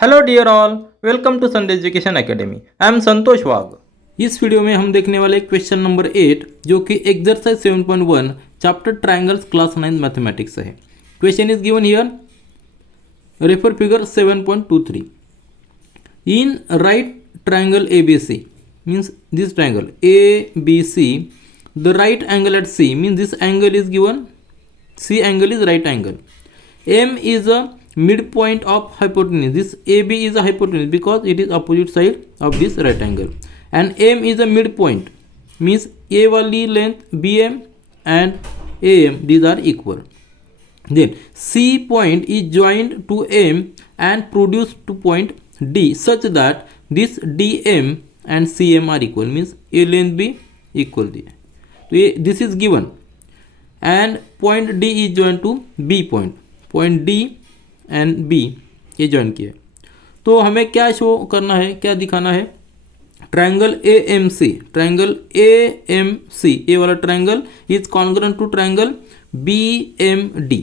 Hello dear all, welcome to Sunday Education Academy. I am Santosh Wagh. इस video में हम देखने वाले क्वेश्चन नंबर 8 जो कि exercise 7.1 chapter triangles class 9 mathematics है। Question is given here, refer figure 7.23। In right triangle ABC means this triangle ABC, the right angle at C means this angle is given, C angle is right angle. M is a midpoint of hypotenuse. This AB is a hypotenuse because it is opposite side of this right angle. And M is a midpoint means A wali length BM and AM these are equal. Then C point is joined to M and produce to point D such that this DM and CM are equal means A length be equal. So this is given and point D is joined to B point. Point D and B ये join किया। तो हमें क्या show करना है, क्या दिखाना है, ट्रायंगल AMC, ट्रायंगल AMC ये वाला triangle is congruent to triangle BMD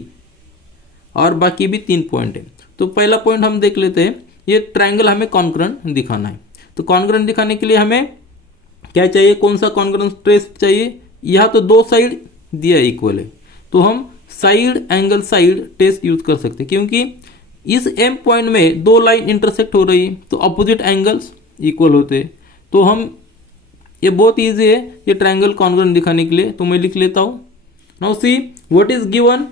और बाकी भी 3 पॉइंट है। तो पहला पॉइंट हम देख लेते हैं, ये ट्रायंगल हमें कॉन्ग्रुएंट दिखाना है। तो कॉन्ग्रुएंट दिखाने के लिए हमें क्या चाहिए, कौन सा कॉन्ग्रुएंट ट्रेस चाहिए। यहाँ तो दो साइड दिया इक्वल है तो हम side angle side test use कर सकते हैं, क्योंकि इस M पॉइंट में दो लाइन इंटरसेक्ट हो रही तो अपोजिट एंगल्स इक्वल होते। तो हम ये बहुत इजी है ये ट्रायंगल कॉन्ग्रुएंट दिखाने के लिए। तो मैं लिख लेता हूँ, now see what is given,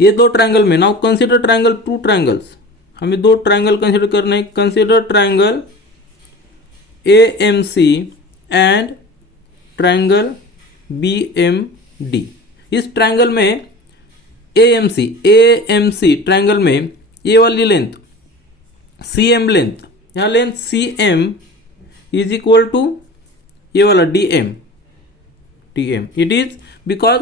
ये दो ट्रायंगल में, now consider triangle two triangles, हमें दो ट्रायंगल कंसीडर करना है। Consider triangle AMC and triangle BMD। इस ट्रायंगल में AMC ट्रायंगल में ये वाली लेंथ CM लेंथ, यहाँ length CM is equal to ये वाला DM। It is because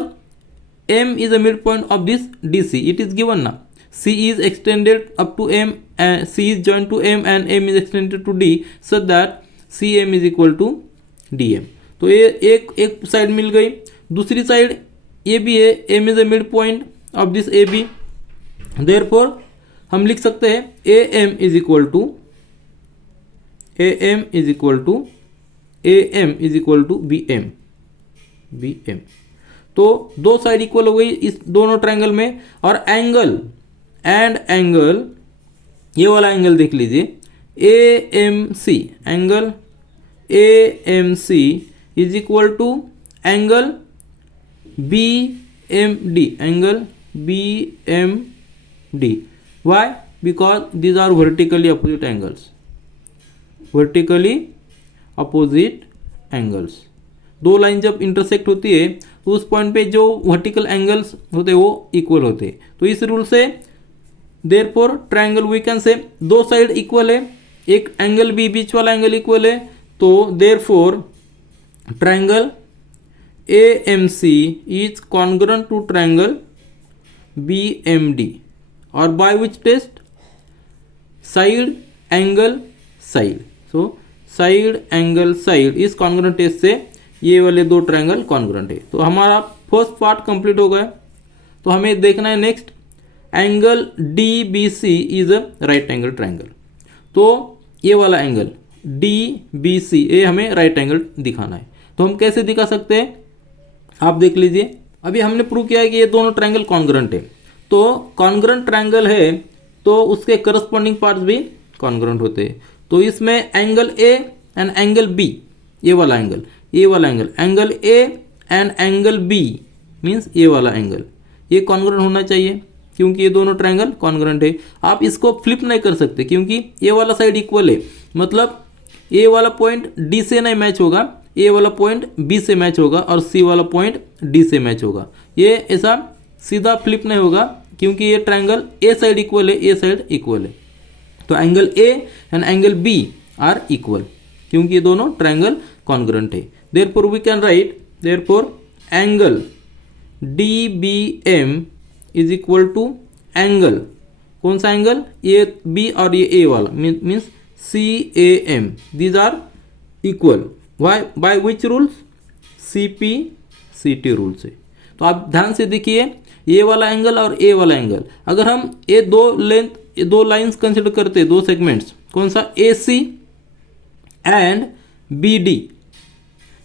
M is a mid point of this DC, it is given ना। C is extended up to M and C is joint to M and M is extended to D so that CM is equal to DM। तो ये एक side मिल गई। दूसरी side ये भी है, M is a mid point of this AB, therefore हम लिख सकते हैं AM is equal to BM। तो दो साइड इक्वल हो गई इस दोनों ट्रायंगल में। और एंगल ये वाला एंगल देख लीजिए, angle AMC is equal to angle BMD, why? Because these are vertically opposite angles। दो लाइन जब इंटरसेक्ट होती है तो उस पॉइंट पे जो वर्टिकल एंगल्स होते हैं वो इक्वल होते हैं। तो इस रूल से therefore triangle we can say दो साइड इक्वल है, एक एंगल भी बीच वाला एंगल इक्वल है, तो therefore triangle AMC is congruent to triangle BMD or by which test, side angle side। so side angle side is congruent test से ये वाले दो ट्रायंगल कॉन्ग्रुएंट है। तो हमारा फर्स्ट पार्ट कंप्लीट हो गया। तो हमें देखना है next, angle DBC is a right angle triangle. तो ये वाला एंगल DBC ये हमें राइट एंगल दिखाना है। तो हम कैसे दिखा सकते हैं, आप देख लीजिए। अभी हमने प्रूव किया है कि ये दोनों ट्रायंगल कॉन्ग्रुएंट है। तो कॉन्ग्रुएंट ट्रायंगल है तो उसके करस्पॉन्डिंग पार्ट्स भी कॉन्ग्रुएंट होते हैं। तो इसमें angle A and angle B, ये वाला angle angle A and angle B means ये वाला एंगल, ये कॉन्ग्रुएंट होना चाहिए क्योंकि ये दोनों ट्रायंगल कॉन्ग्रुएंट है। आप इसको फ्लिप नहीं कर सकते क्योंकि ये वाला साइड इक्वल है, मतलब ये वाला पॉइंट D से नहीं मैच होगा, ए वाला पॉइंट B से मैच होगा और C वाला पॉइंट D से मैच होगा। ये ऐसा सीधा फ्लिप नहीं होगा क्योंकि ये ट्रायंगल A साइड इक्वल है, A साइड इक्वल है। तो angle A and angle B are equal क्योंकि ये दोनों ट्रायंगल कॉन्ग्रुएंट है। Therefore we can write, therefore angle DBM is equal to angle, कौन सा एंगल, ये B और ये A वाला means CAM, these are equal. Why by which rules, CP CT rule से। तो आप ध्यान से देखिए ये वाला एंगल और ए वाला एंगल, अगर हम ये दो लाइंस कंसिडर करते हैं, दो सेगमेंट्स, कौन सा, ए सी एंड बी डी,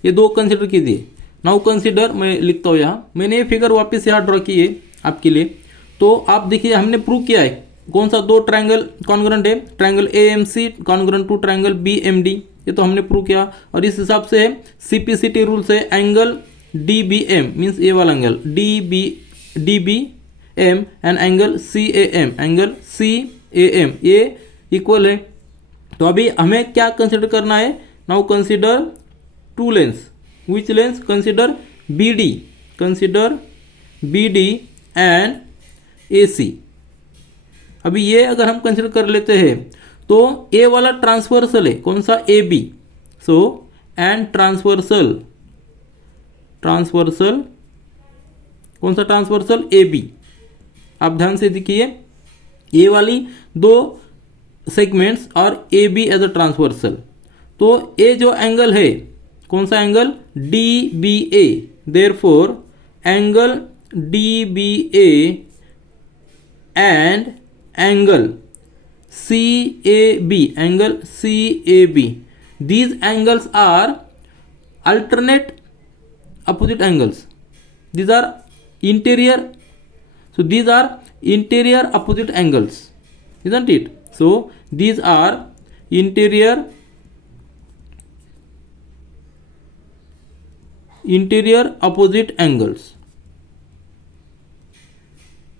ये दो कंसिडर कीजिए। नाउ कंसिडर, मैं लिखता हूँ यहाँ, मैंने ये फिगर वापस यहाँ ड्रॉ की है आपके लिए। तो आप देखिए हमने प्रूव किया है कौन सा, दो ट्रायंगल कॉन्ग्रुएंट है, triangle A M C congruent to triangle B M D, ये तो हमने प्रूव किया। और इस हिसाब से सीपीसीटी रूल से angle D B M means ये वाला angle D B M and angle C A M ये इक्वल है। तो अभी हमें क्या कंसिडर करना है, now consider two lines, which lines, consider B D and A C. अभी ये अगर हम कंसिडर कर लेते हैं तो ए वाला ट्रांसवर्सल है, कौन सा, A B, so and transversal कौन सा, ट्रांसवर्सल ए बी। आप ध्यान से देखिए ये वाली दो सेगमेंट्स और A B as a transversal, तो ये जो एंगल है कौन सा angle, D B A, therefore angle D B A and angle C A B, these angles are alternate opposite angles, these are interior, so these are interior opposite angles, isn't it? So these are interior opposite angles,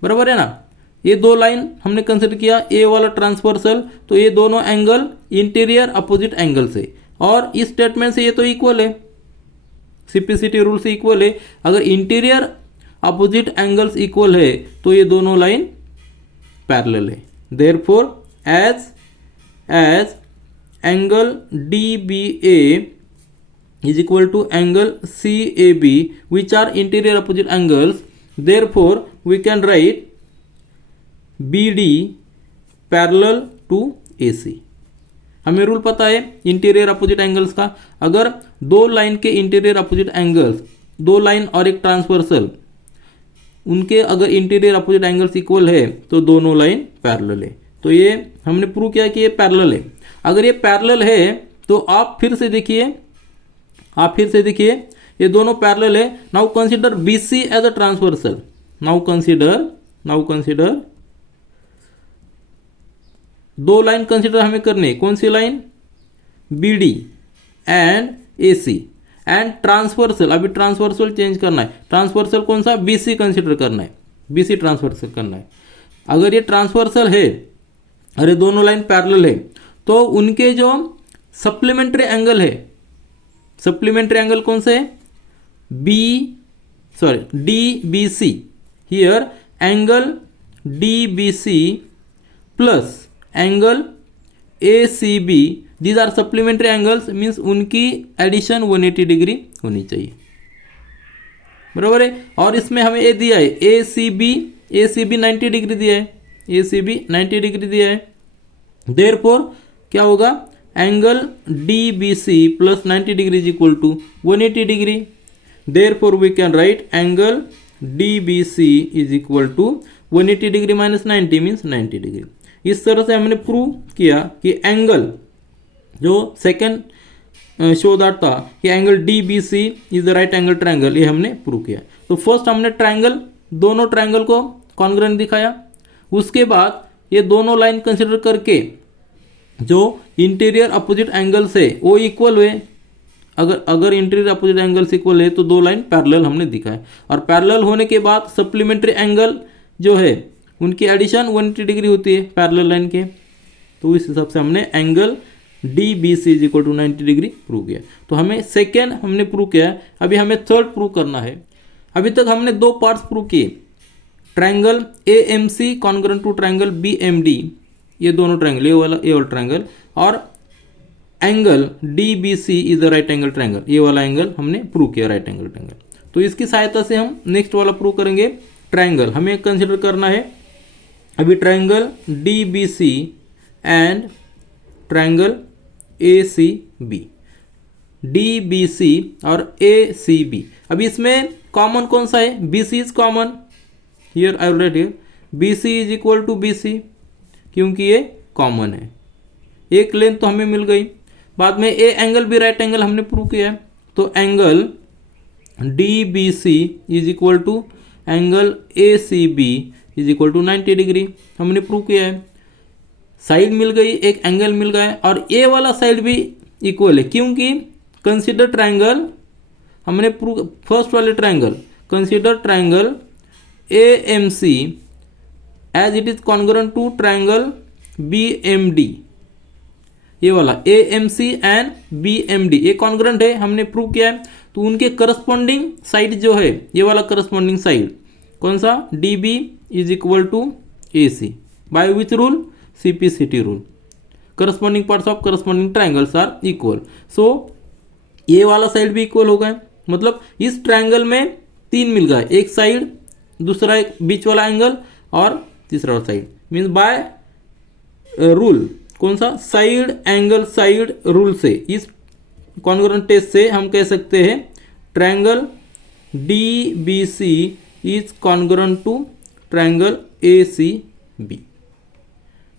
बराबर है ना। ये दो line हमने consider किया, ए वाला transversal, तो ये दोनों एंगल इंटीरियर अपोजिट एंगल से, और इस स्टेटमेंट से ये तो इक्वल है, सीपीसीटी रूल से इक्वल है। अगर इंटीरियर अपोजिट एंगल्स इक्वल है तो ये दोनों लाइन पैरेलल है। Therefore as angle D B A is equal to angle CAB, which are interior opposite angles, therefore we can write BD parallel to AC। हमें rule पता है interior opposite angles का, अगर दो लाइन के interior opposite angles, दो line और एक ट्रांसवर्सल, उनके अगर इंटीरियर अपोजिट एंगल्स इक्वल है तो दोनों लाइन पैरेलल है। तो ये हमने प्रूव किया कि ये पैरेलल है। अगर ये पैरेलल है तो आप फिर से देखिए ये दोनों पैरेलल है। Now consider BC as a transversal, now consider दो लाइन कंसीडर हमें करनी है, कौन सी line, BD and AC and transversal, अभी ट्रांसवर्सल चेंज करना है, ट्रांसवर्सल कौन सा, BC कंसीडर करना है, BC ट्रांसवर्सल करना है। अगर ये ट्रांसवर्सल है और ये दोनों लाइन पैरेलल है तो उनके जो सप्लीमेंट्री एंगल है, सप्लीमेंट्री एंगल कौन से है, DBC, here angle DBC plus angle ACB, these are supplementary angles, means उनकी एडिशन 180 डिग्री होनी चाहिए, बराबर है। और इसमें हमें ये दिया है ACB 90 डिग्री दिया है, ACB 90 डिग्री दिया है। देयरफॉर क्या होगा, angle DBC plus 90 degree is equal to 180 degree. Therefore we can write angle DBC is equal to 180 degree minus 90 means 90 degree. इस तरह से हमने प्रूव किया कि एंगल जो सेकेंड शो दैट था कि angle DBC is the right angle triangle, ये हमने प्रूव किया। तो फर्स्ट हमने ट्रायंगल, दोनों ट्रायंगल को कॉन्ग्रुएंट दिखाया, उसके बाद ये दोनों लाइन कंसिडर करके जो इंटीरियर अपोजिट एंगल से वो इक्वल हुए, अगर इंटीरियर अपोजिट एंगल्स इक्वल है तो दो लाइन पैरेलल हमने दिखाया, और पैरेलल होने के बाद सप्लीमेंट्री एंगल जो है उनकी एडिशन 180 डिग्री होती है पैरेलल लाइन के। तो इस हिसाब से हमने angle DBC is equal to 90 degree prove किया। तो हमें सेकेंड हमने प्रूव किया, अभी हमें थर्ड प्रूव करना है। अभी तक हमने दो पार्ट्स प्रूव किए, triangle AMC congruent to triangle BMD, ये दोनों ट्रायंगल, ये वाला ट्रायंगल, और angle DBC is the right angle triangle, ये वाला एंगल हमने प्रूव किया राइट एंगल ट्रायंगल। तो इसकी सहायता से हम नेक्स्ट वाला प्रूव करेंगे। ट्रायंगल हमें कंसिडर करना है अभी, triangle DBC and triangle ACB, DBC और ACB। अभी इसमें कॉमन कौन सा है, BC is common, here I will write here B C is equal to B C, क्योंकि ये कॉमन है, एक लेंथ तो हमें मिल गई। बाद में ए एंगल भी राइट एंगल हमने प्रूव किया है, तो angle D B C is equal to angle A C B is equal to 90 degree हमने प्रूव किया है। साइड मिल गई, एक एंगल मिल गया, और ए वाला साइड भी इक्वल है, क्योंकि कंसीडर ट्रायंगल हमने प्रूव, फर्स्ट वाले triangle consider triangle A M C as it is congruent to triangle B M D, ये वाला A M C and B M D ये कॉन्ग्रुएंट है, हमने प्रूव किया है। तो उनके करस्पॉन्डिंग साइड जो है, ये वाला करस्पॉन्डिंग साइड कौन सा, D B is equal to A C, by which rule, CP/CT rule, corresponding parts of corresponding triangles are equal. So ये वाला साइड भी इक्वल हो गए, मतलब इस ट्रायंगल में 3 मिल गए, एक साइड, दूसरा एक बीच वाला एंगल और तीसरा साइड, मीन्स बाय रूल कौन सा, साइड एंगल साइड रूल से, इस कॉन्ग्रुएंट टेस्ट से हम कह सकते हैं triangle DBC is congruent to triangle ACB।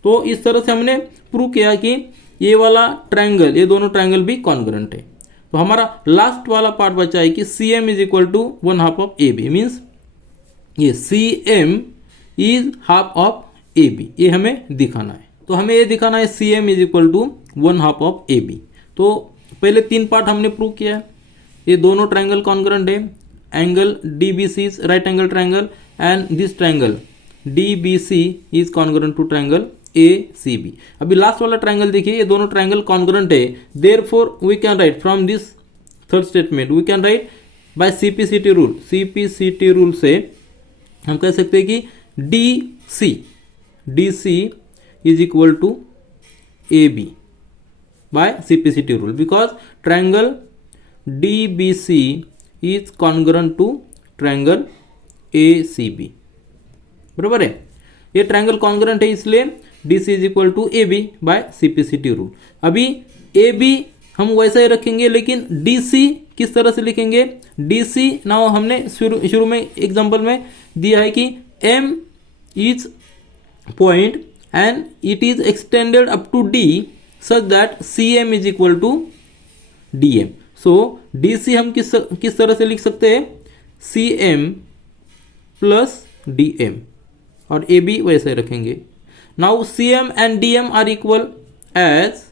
तो इस तरह से हमने प्रूव किया कि ये वाला ट्रायंगल, ये दोनों ट्रायंगल भी कॉन्ग्रुएंट है। तो हमारा लास्ट वाला पार्ट बचा है कि CM is equal to 1/2 of AB, means ये CM is half of AB, ये हमें दिखाना है। तो हमें ये दिखाना है CM is equal to 1/2 of AB। तो पहले 3 पार्ट हमने प्रूव किया है, ये दोनों ट्रायंगल कॉन्ग्रुएंट है, angle DBC is right angle triangle and this triangle DBC is congruent to triangle ACB। अभी लास्ट वाला ट्रायंगल देखिए, ये दोनों ट्रायंगल कॉन्ग्रुएंट है, therefore we can write from this third statement, we can write by CP/CT rule, CP/CT rule से हम कह सकते हैं कि DC is equal to AB by CP/CT rule, because triangle DBC is congruent to triangle ACB, बराबर है, ये triangle congruent है, इसलिए DC is equal to AB by CP/CT rule। अभी AB हम वैसा ही रखेंगे, लेकिन DC किस तरह से लिखेंगे, DC नाउ हमने शुरू में एग्जांपल में दिया है कि M is point and it is extended up to D such that CM is equal to DM। so DC हम किस तरह से लिख सकते हैं, CM plus DM, और AB वैसे रखेंगे। now CM and DM are equal as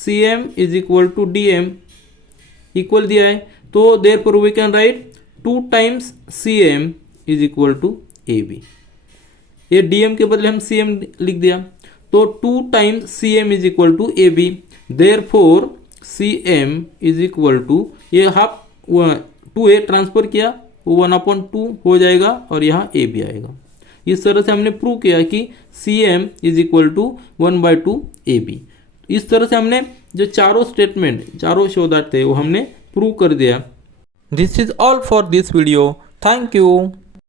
CM is equal to DM equal दिया है, तो therefore we can write 2 times CM is equal to AB। ये DM के बदले हम CM लिख दिया, तो 2 times CM is equal to AB, therefore CM is equal to, ये हाफ 2 है ट्रांसफर किया, वो 1/2 हो जाएगा और यहाँ AB आएगा। इस तरह से हमने प्रूव किया कि CM is equal to 1/2 AB। इस तरह से हमने जो चारों स्टेटमेंट, चारों शोधार्थ थे, वो हमने प्रूव कर दिया। This is all for this video, thank you.